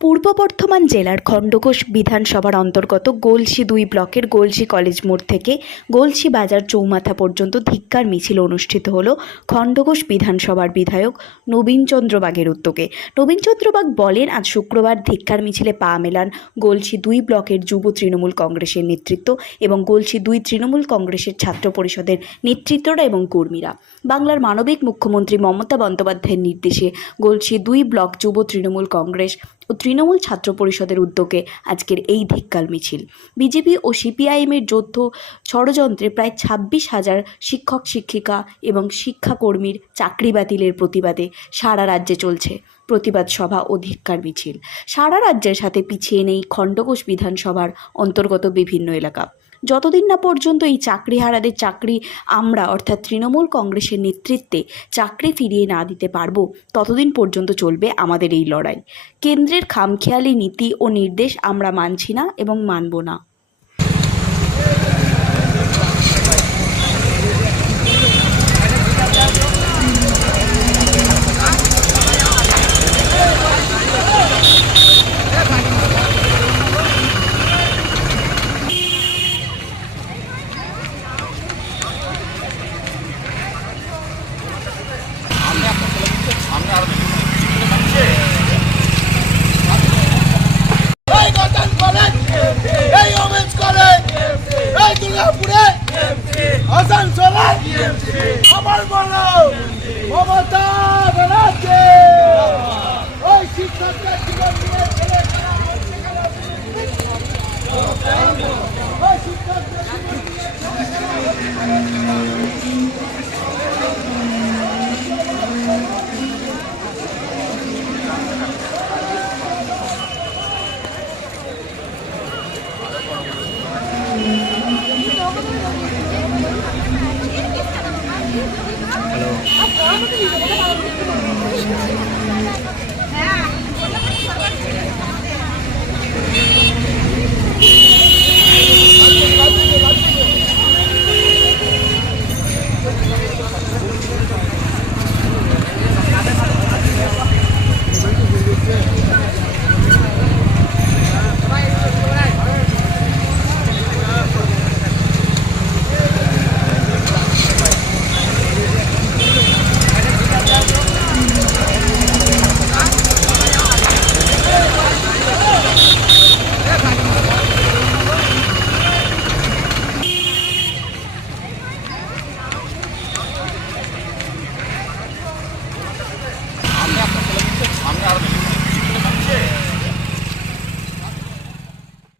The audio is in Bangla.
পূর্ব বর্ধমান জেলার খণ্ডঘোষ বিধানসভার অন্তর্গত গলসি ২ ব্লকের গলসি কলেজ মোড় থেকে গলসি বাজার চৌমাথা পর্যন্ত ধিক্কার মিছিল অনুষ্ঠিত হলো খণ্ডঘোষ বিধানসভার বিধায়ক নবীনচন্দ্র বাগের উদ্যোগে। নবীনচন্দ্র বাগ বলেন, আজ শুক্রবার ধিক্কার মিছিলে পা মেলান গলসি ২ ব্লকের যুব তৃণমূল কংগ্রেসের নেতৃত্ব এবং গলসি ২ তৃণমূল কংগ্রেসের ছাত্র পরিষদের নেতৃত্বরা এবং কর্মীরা। বাংলার মানবিক মুখ্যমন্ত্রী মমতা বন্দ্যোপাধ্যায়ের নির্দেশে গলসি ২ ব্লক যুব তৃণমূল কংগ্রেস ও তৃণমূল ছাত্র পরিষদের উদ্যোগে আজকের এই ধিক্কার মিছিল। বিজেপি ও সিপিআইএমের যৌথ ষড়যন্ত্রে প্রায় ২৬,০০০ শিক্ষক শিক্ষিকা এবং শিক্ষাকর্মীর চাকরি বাতিলের প্রতিবাদে সারা রাজ্যে চলছে প্রতিবাদ সভা ও ধিক্কার মিছিল। সারা রাজ্যের সাথে পিছিয়ে নেই খণ্ডঘোষ বিধানসভার অন্তর্গত বিভিন্ন এলাকা। যতদিন না পর্যন্ত এই চাকরিহারাদের চাকরি আমরা অর্থাৎ তৃণমূল কংগ্রেসের নেতৃত্বে চাকরি ফিরিয়ে না দিতে পারবো, ততদিন পর্যন্ত চলবে আমাদের এই লড়াই। কেন্দ্রের খামখেয়ালি নীতি ও নির্দেশ আমরা মানছি না এবং মানব না।